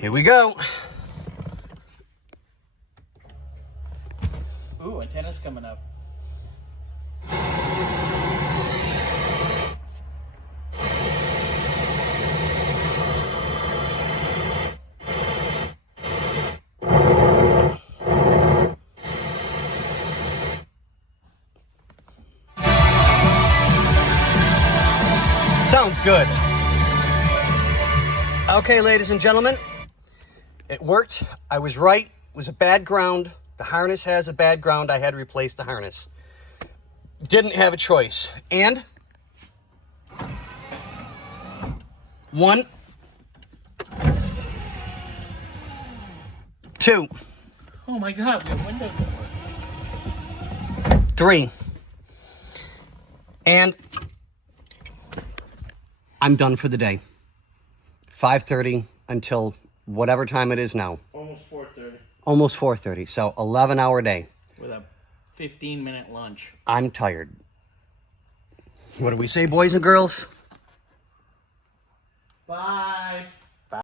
Here we go. Ooh, antenna's coming up. Sounds good. Okay, ladies and gentlemen, it worked. I was right. It was a bad ground. The harness has a bad ground. I had to replace the harness. Didn't have a choice. And 1, 2, Oh my God, your windows don't work. 3, and I'm done for the day. 5:30 until whatever time it is now. Almost 4:30. Almost 4:30, so 11-hour day. With a 15-minute lunch. I'm tired. What do we say, boys and girls? Bye.